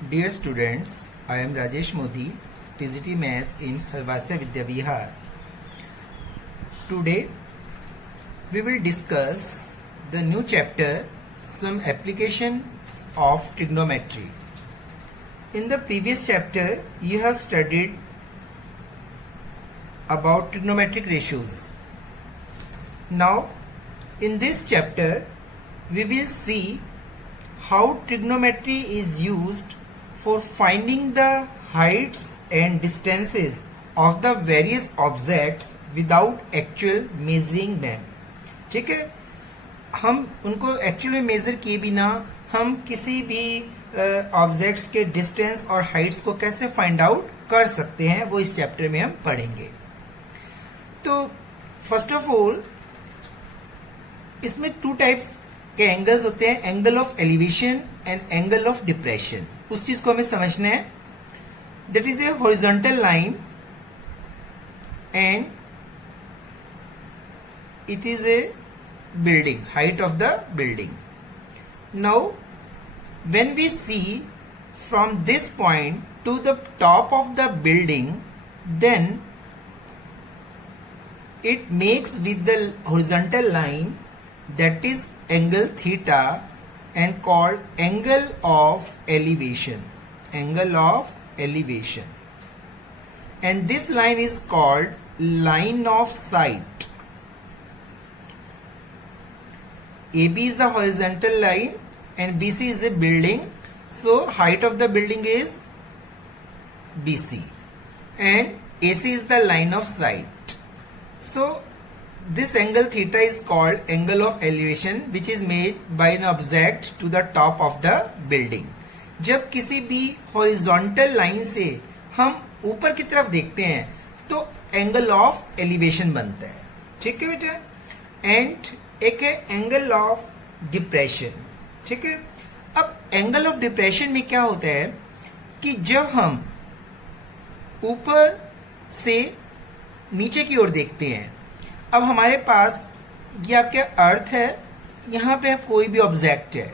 Dear students, I am Rajesh Modi, TGT Maths in Halwasya Vidya Vihar. Today, we will discuss the new chapter, some application of trigonometry. In the previous chapter, you have studied about trigonometric ratios. Now, in this chapter, we will see how trigonometry is used for finding the heights and distances of the various objects without actual measuring them. ठीक है, हम उनको actually major किए बिना हम किसी भी objects के डिस्टेंस और हाइट्स को कैसे फाइंड आउट कर सकते हैं, वो इस चैप्टर में हम पढ़ेंगे. तो फर्स्ट ऑफ ऑल, इसमें टू टाइप्स के एंगल्स होते हैं, angle of elevation and angle of depression. उस चीज को हमें समझना है. That is a horizontal line and it is a building, height of the building. Now, when we see from this point to the top of the building, then it makes with the horizontal line, that is angle theta, and called angle of elevation. Angle of elevation. And this line is called line of sight. AB is the horizontal line and BC is the building. So height of the building is BC and AC is the line of sight. So this angle theta is called angle of elevation, which is made by an object to the top of the building. जब किसी भी horizontal line से हम ऊपर की तरफ देखते हैं तो angle of elevation बनता है. ठीक है बेटा. एंड एक है एंगल ऑफ डिप्रेशन. ठीक है. अब एंगल ऑफ डिप्रेशन में क्या होता है कि जब हम ऊपर से नीचे की ओर देखते हैं, अब हमारे पास ये आपके अर्थ है, यहाँ पे कोई भी ऑब्जेक्ट है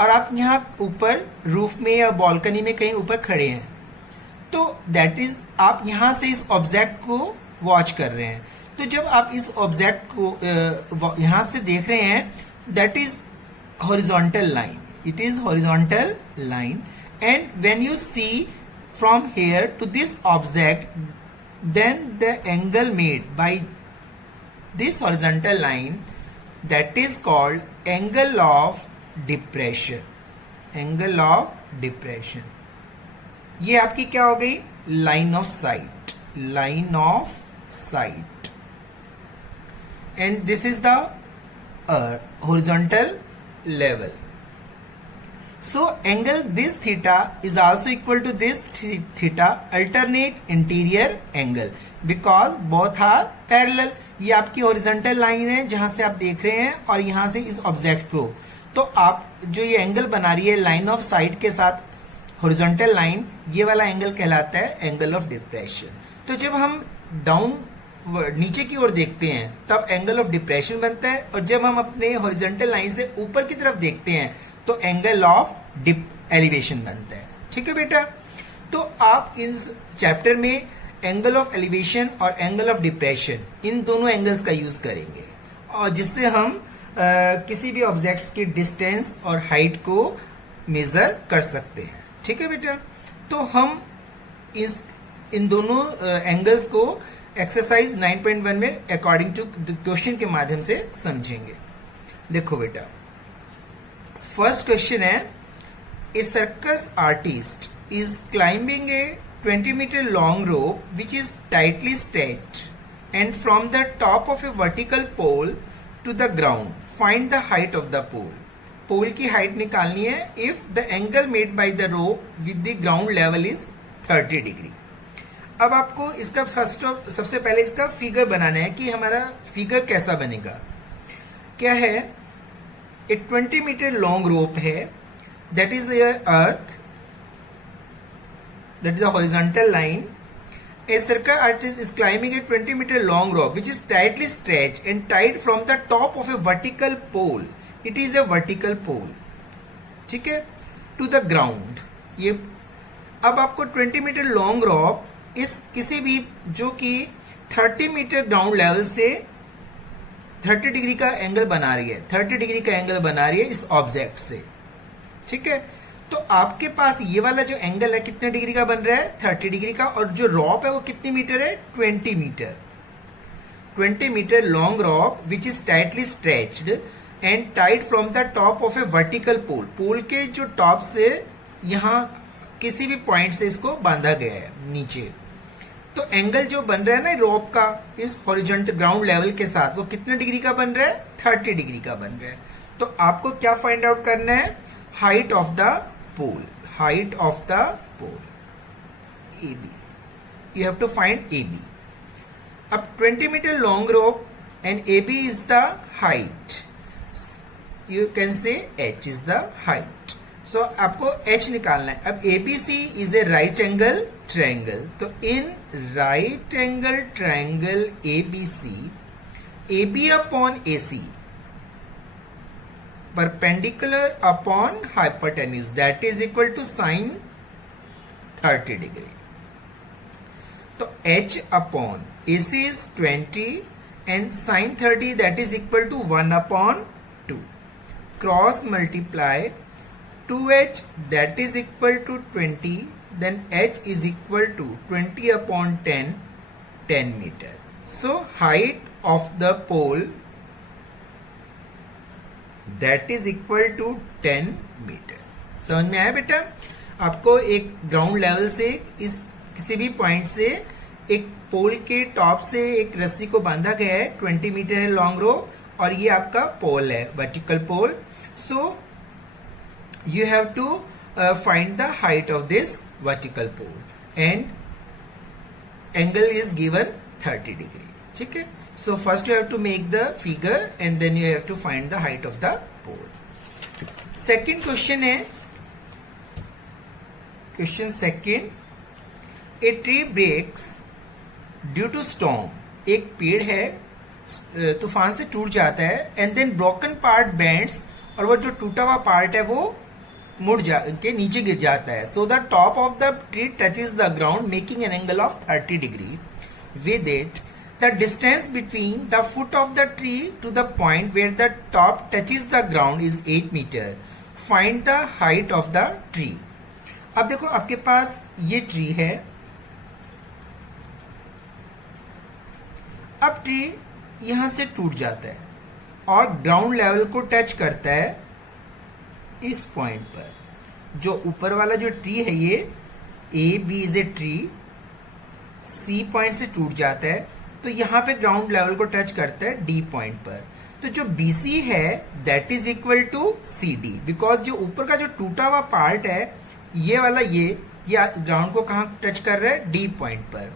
और आप यहाँ ऊपर रूफ में या बालकनी में कहीं ऊपर खड़े हैं, तो दैट इज आप यहाँ से इस ऑब्जेक्ट को वॉच कर रहे हैं. तो जब आप इस ऑब्जेक्ट को यहां से देख रहे हैं, that is horizontal line. It is horizontal line. And when you see from here to this object, then the angle made by this horizontal line, that is called angle of depression. Angle of depression. ये आपकी क्या हो गई? Line of sight. Line of sight. And this is the horizontal level. So angle this theta is also equal to this theta, alternate interior angle, because both are parallel. ये आपकी horizontal line है जहां से आप देख रहे हैं और यहां से इस ऑब्जेक्ट को, तो आप जो ये एंगल बना रही है लाइन ऑफ साइट के साथ horizontal line, ये वाला एंगल कहलाता है एंगल ऑफ डिप्रेशन. तो जब हम डाउन नीचे की ओर देखते हैं तब एंगल ऑफ डिप्रेशन बनता है, और जब हम अपने हॉरिजॉन्टल लाइन से ऊपर की तरफ देखते हैं तो एंगल ऑफ एलिवेशन बनता है. ठीक है बेटा. तो आप इस चैप्टर में एंगल ऑफ एलिवेशन और एंगल ऑफ डिप्रेशन, इन दोनों एंगल्स का यूज करेंगे, और जिससे हम किसी भी ऑब्जेक्ट्स की डिस्टेंस और हाइट को मेजर कर सकते हैं. ठीक है बेटा. तो हम इन दोनों एंगल्स को एक्सरसाइज 9.1 में अकॉर्डिंग टू क्वेश्चन के माध्यम से समझेंगे. देखो बेटा, फर्स्ट क्वेश्चन है, a circus artist is climbing a 20 metre long rope which is tightly stretched and from the top of a vertical pole to the ground, find the height of the pole. Pole की height निकालनी है if the angle made by the rope with the ground level is 30 degree. अब आपको इसका सबसे पहले इसका figure बनाना है कि हमारा फिगर कैसा बनेगा. क्या है? एक 20 मीटर लॉन्ग रोप है, that is the earth, that is the horizontal line. A circus artist is climbing a 20-meter long rope which is tightly stretched and tied from the top of a vertical pole. It is a vertical pole. ठीक है? To the ground. ये अब आपको 20 metre long रॉप इस किसी भी जो कि 30 मीटर ग्राउंड लेवल से 30 डिग्री का एंगल बना रही है, 30 डिग्री का एंगल बना रही है इस ऑब्जेक्ट से, ठीक है। तो आपके पास ये वाला जो एंगल है कितने डिग्री का बन रहा है, 30 डिग्री का, और जो रॉप है वो कितनी मीटर है, 20 metre. 20 metre long rope which is tightly stretched and tight from the top of a vertical pole. Pole के जो टॉप से यहां किसी भी पॉइंट से इसको बांधा गया है नीचे। तो एंगल जो बन रहा है ना रॉप का इस हॉरिजॉन्टल ग्राउंड लेवल के साथ, वो कितने डिग्री का बन रहा है, 30 डिग्री का बन रहा है। तो आपको क्या फाइंड आउट करना है, height of the pole, height of the pole AB, you have to find AB. अब 20 meter long rope and AB is the height. You can say H is the height. So आपको H निकालना है। अब ABC is a right angle triangle. तो in right angle triangle ABC, AB upon AC perpendicular upon hypotenuse, that is equal to sin 30 degree. तो H upon AC is 20 and sin 30, that is equal to 1 upon 2. Cross multiply 2H, that is equal to 20, then H is equal to 20 upon 10, 10 meter. So height of the pole, that is equal to 10 meter. समझ में आया बेटा? आपको एक ground level से इस किसी भी पॉइंट से एक पोल के टॉप से एक रस्सी को बांधा गया है, 20 मीटर है लॉन्ग रो, और ये आपका पोल है, vertical pole. So you have to find the height of this vertical pole and angle is given 30 degree, ठीक है। So first you have to make the figure and then you have to find the height of the pole. Second question है, question second, a tree breaks due to storm. एक पेड़ है तूफान से टूट जाता है and then broken part bends, और वो जो टूटा हुआ पार्ट है वो मुड़ के नीचे गिर जाता है। So the top of the tree touches the ground making an angle of 30 degree. With it the distance between the foot of the tree to the point where the top touches the ground is 8 metre. Find the height of the tree. अब देखो आपके पास ये tree है, अब tree यहां से टूट जाता है और ग्राउंड लेवल को टच करता है इस पॉइंट पर। जो ऊपर वाला जो ट्री है ये A B is a tree, C point से टूट जाता है तो यहां पे ग्राउंड लेवल को टच करता है डी पॉइंट पर। तो जो BC है that is equal to CD, because जो ऊपर का जो टूटा हुआ पार्ट है ये वाला ये ग्राउंड को कहां टच कर रहा है, डी पॉइंट पर।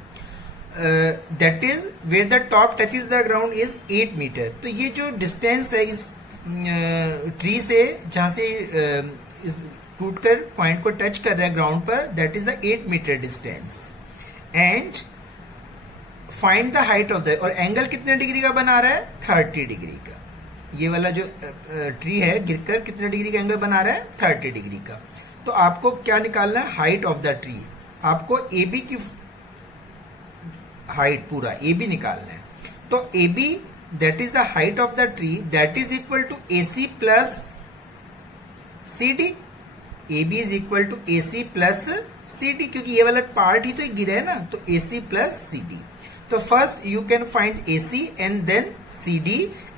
That is where the top touches the ground is 8 metre. तो ये जो डिस्टेंस है इस ट्री से जहां से इस टूटकर पॉइंट को टच कर रहा है ग्राउंड पर, that is the 8 metre distance. And find the height of the, और एंगल कितने डिग्री का बना रहा है, 30 डिग्री का। ये वाला जो ट्री है गिरकर कितने डिग्री का एंगल बना रहा है, 30 डिग्री का। तो आपको क्या निकालना है, हाइट ऑफ द ट्री। आपको AB की हाइट पूरा AB निकालना है। तो AB that is the height of the tree, that is equal to AC plus CD। AB is equal to AC plus CD, क्योंकि ये वाला पार्ट ही तो गिरा है ना, तो AC प्लस CD। तो first you can find AC and then CD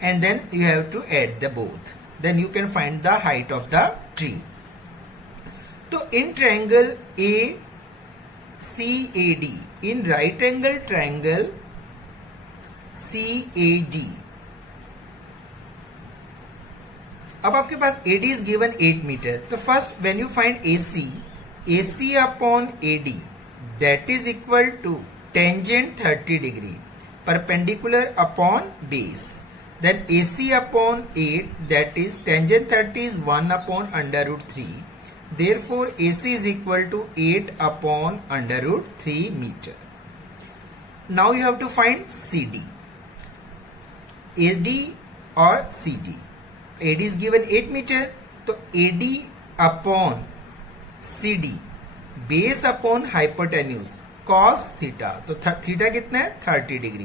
and then you have to add the both, then you can find the height of the tree. तो in triangle ACAD, in right angle triangle CAD, अब आपके पास AD is given 8 metre. तो first when you find AC upon AD that is equal to tangent 30 degree perpendicular upon base, then AC upon 8 that is tangent 30 is 1 upon under root 3. Therefore, AC is equal to 8 upon under root 3 meter. Now you have to find CD. AD or CD. AD is given 8 meter. So AD upon CD base upon hypotenuse cos theta, तो theta कितना है 30 degree,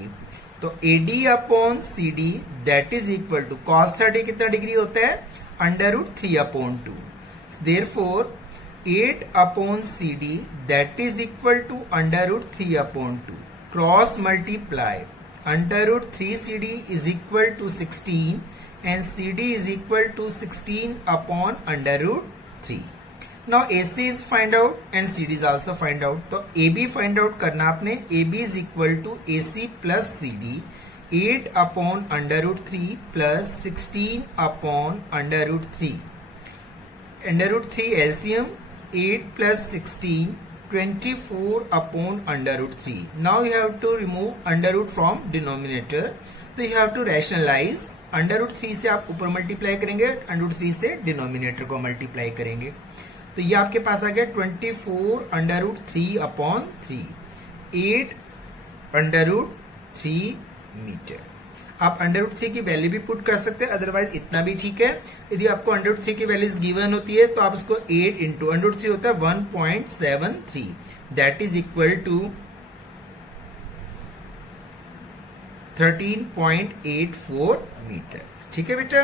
तो AD upon CD that is equal to cos 30 कितना degree होता है √3/2, therefore 8 upon CD that is equal to √3/2, cross multiply √3CD is equal to 16 and CD is equal to 16 upon √3. Now AC is find out and CD is also find out. तो AB find out करना आपने, AB is equal to AC plus CD 8 upon √3 plus 16 upon √3. √3 LCM 8 plus 16 24 upon √3. Now you have to remove √ from denominator. तो you have to rationalize. √3 से आप ऊपर multiply करेंगे, √3 से denominator को मल्टीप्लाई करेंगे, तो ये आपके पास आ गया 24 √3/3, 8 √3 मीटर। आप √3 की वैल्यू भी पुट कर सकते हैं, अदरवाइज इतना भी ठीक है। यदि आपको √3 की वैल्यूज गिवन होती है तो आप उसको 8 इंटू √3 होता है 1.73 that is equal to 13.84 metre. ठीक है बेटा,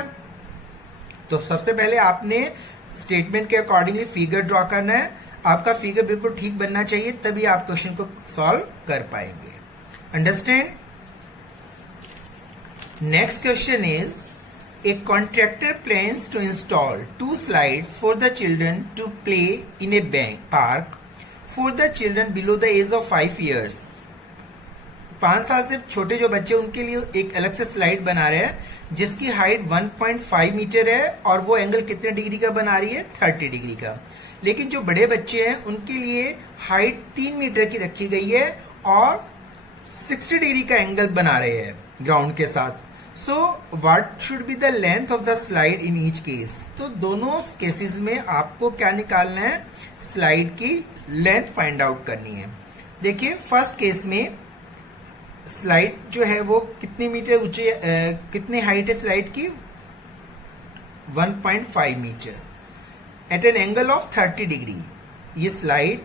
तो सबसे पहले आपने स्टेटमेंट के अकॉर्डिंगली फिगर ड्रॉ करना है। आपका फिगर बिल्कुल ठीक बनना चाहिए, तभी आप क्वेश्चन को सॉल्व कर पाएंगे। Understand? Next question is, a contractor plans to install 2 slides for the children to play in a park for the children below the age of 5 years. 5 साल से छोटे जो बच्चे उनके लिए एक अलग से स्लाइड बना रहे हैं जिसकी हाइट 1.5 मीटर है और वो एंगल कितने डिग्री का बना रही है 30 डिग्री का। लेकिन जो बड़े बच्चे हैं उनके लिए हाइट 3 मीटर की रखी गई है और 60 डिग्री का एंगल बना रहे हैं ग्राउंड के साथ। So what should be the length of the slide in each case? तो दोनों केसेस में आपको क्या निकालना है, स्लाइड की लेंथ फाइंड आउट करनी है। देखिए फर्स्ट केस में स्लाइड जो है वो कितनी मीटर ऊंचे कितनी हाइट है स्लाइड की 1.5 metre at an angle of 30 degree. ये स्लाइड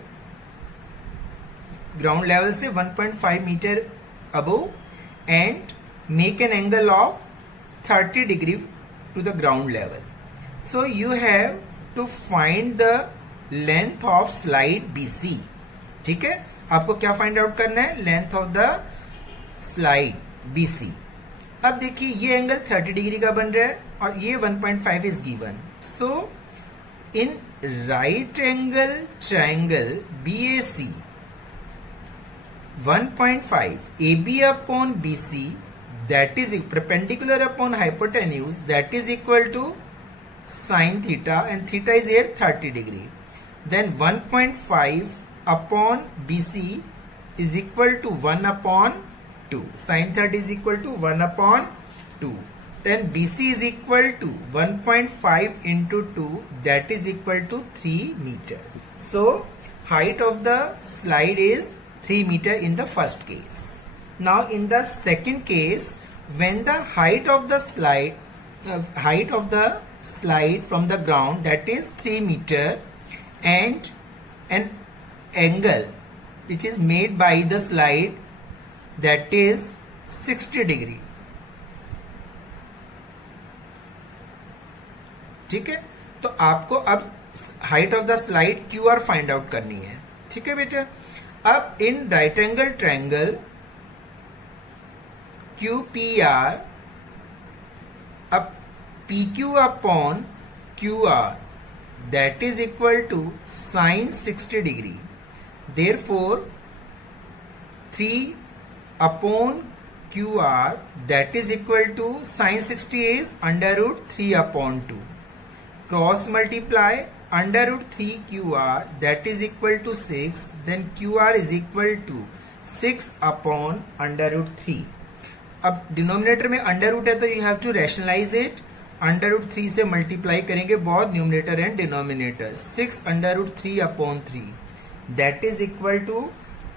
ग्राउंड लेवल से 1.5 metre above and make an angle of 30 degree to the ground level. So you have to find the length of slide BC. ठीक है, आपको क्या find out करना है, length of the slide BC। अब देखिए ये एंगल 30 डिग्री का बन रहा है और ये 1.5 is given. So in right angle triangle BAC 1.5 AB upon BC that is perpendicular upon hypotenuse that is equal to sin theta and theta is here 30 degree. Then 1.5 upon BC is equal to 1/2. Sin 30 is equal to 1/2. Then BC is equal to 1.5 into 2 that is equal to 3 meter. So height of the slide is 3 meter in the first case. Now in the second case, when the height of the slide from the ground that is 3 meter and an angle which is made by the slide that is 60 degree. ठीक है, तो आपको अब height of the slide QR find out करनी है। ठीक है बेटा, अब इन राइट एंगल ट्रायंगल QPR, अब PQ upon QR that is equal to sin 60 degree. Therefore 3 upon QR that is equal to sin 60 is √3/2. Cross multiply √3 QR that is equal to 6. Then QR is equal to 6/√3. अब denominator में √ है तो you have to rationalise it. √3 से multiply करेंगे both numerator and denominator. 6√3/3 that is equal to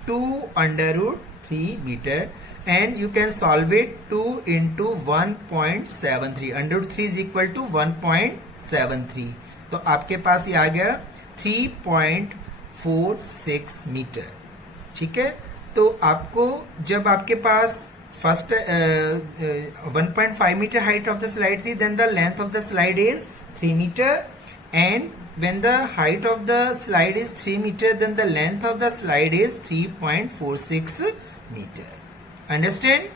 2√3 metre and you can solve it 2 into 1.73। √3 is equal to 1.73, तो आपके पास ये आ गया 3.73 3.46 मीटर। ठीक है, तो आपको जब आपके पास first 1.5 metre height of the slide थी, then the length of the slide is 3 metre, and when the height of the slide is 3 meter, then the length of the slide is 3.46 meter. Understand?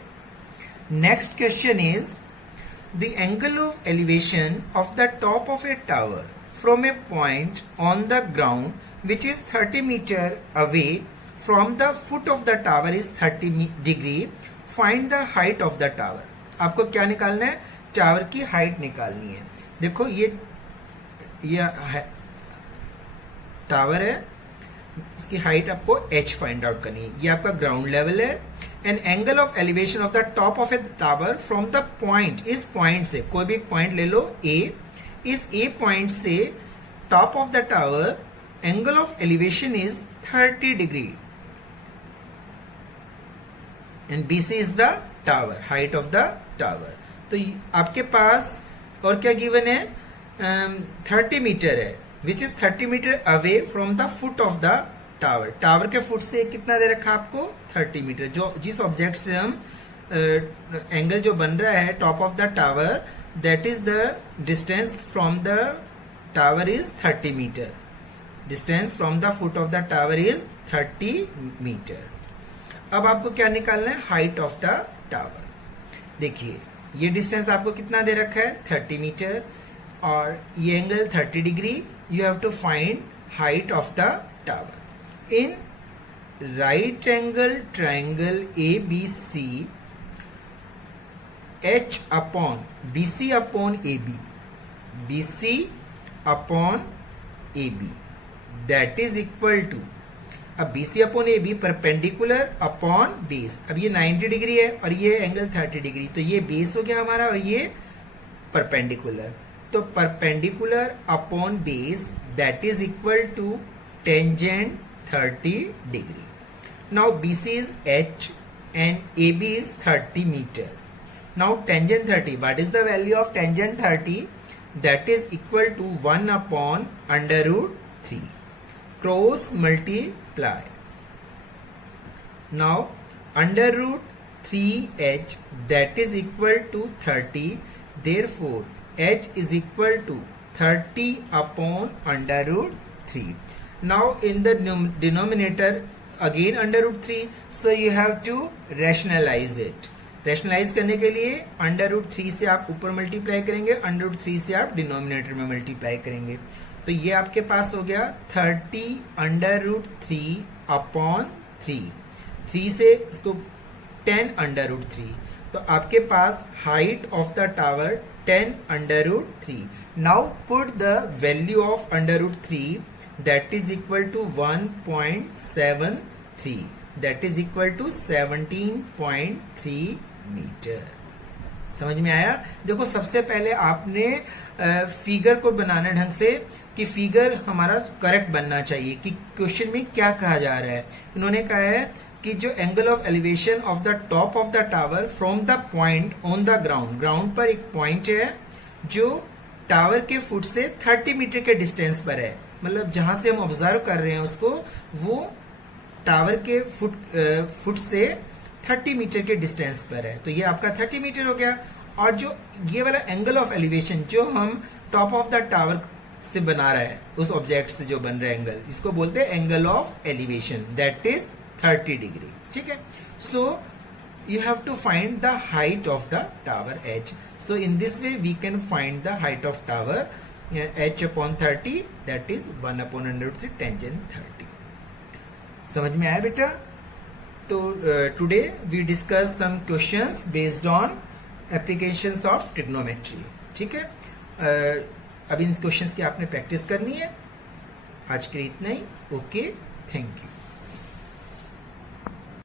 Next question is the angle of elevation of the top of a tower from a point on the ground which is 30 meter away from the foot of the tower is 30 degree. Find the height of the tower. आपको क्या निकालना है? Tower की height निकालनी है। देखो ये tower है, इसकी हाइट आपको h फाइंड आउट करनी है। ये आपका ग्राउंड लेवल है। N angle of elevation of the top of A tower from the point, इस पॉइंट से कोई भी एक पॉइंट ले लो A, इस A पॉइंट से top of the tower angle of elevation is 30 degree and BC is the tower, height of the tower. तो आपके पास और क्या गिवन है? 30 मीटर है, which is 30 metre away from the foot of the tower. Tower के foot से कितना दे रखा आपको? 30 मीटर। जो जिस ऑब्जेक्ट से हम एंगल जो बन रहा है top of the tower, that is the distance from the tower is 30 metre. Distance from the foot of the tower is 30 metre. अब आपको क्या निकालना है? Height of the tower. देखिए ये डिस्टेंस आपको कितना दे रखा है? 30 मीटर, और ये angle 30 degree. You have to find height of the tower. In right angle triangle ABC, H upon BC upon AB, BC upon AB, that is equal to, अब BC upon AB perpendicular upon base. अब ये 90 degree है और ये angle 30 degree, तो ये base हो गया हमारा और ये परपेंडिकुलर। तो perpendicular upon base that is equal to tangent 30 degree. Now BC is H and AB is 30 meter. Now tangent 30, what is the value of tangent 30? That is equal to 1 upon under root 3. Cross multiply. Now under root 3h, that is equal to 30. Therefore h is equal to 30 upon under root 3. Now in the denominator again under root 3, so you have to rationalize it. Rationalise करने के लिए under root 3 से आप ऊपर multiply करेंगे, under root 3 से आप denominator में मल्टीप्लाई करेंगे। तो ये आपके पास हो गया 30 अंडर रूट 3 अपॉन 3 से इसको 10 अंडर रूट 3। तो आपके पास height of the tower 10 under root 3। Now put the value of under root 3, that is equal to 1.73, that is equal to 17.3 metre. समझ में आया? देखो सबसे पहले आपने फिगर को बनाना ढंग से कि फिगर हमारा करेक्ट बनना चाहिए कि क्वेश्चन में क्या कहा जा रहा है। इन्होंने कहा है कि जो angle of elevation of the top of the tower from the point on the ground, ground पर एक पॉइंट है जो टावर के फुट से 30 मीटर के डिस्टेंस पर है, मतलब जहां से हम ऑब्जर्व कर रहे हैं उसको, वो टावर के फुट से 30 मीटर के डिस्टेंस पर है। तो ये आपका 30 मीटर हो गया। और जो ये वाला एंगल ऑफ एलिवेशन जो हम टॉप ऑफ द टावर से बना रहा है, उस ऑब्जेक्ट से जो बन रहा है एंगल, इसको बोलते हैं angle of elevation, that is 30 degree. ठीक है, सो you have to find the height of the tower h. So in this way we can find the height of tower h upon 30, that is 1 upon under root 3 tangent 30. समझ में आया बेटा? तो today we discuss some questions based on applications of trigonometry. ठीक है, अब इन questions की आपने प्रैक्टिस करनी है। आज के लिए इतना ही। Okay, thank you.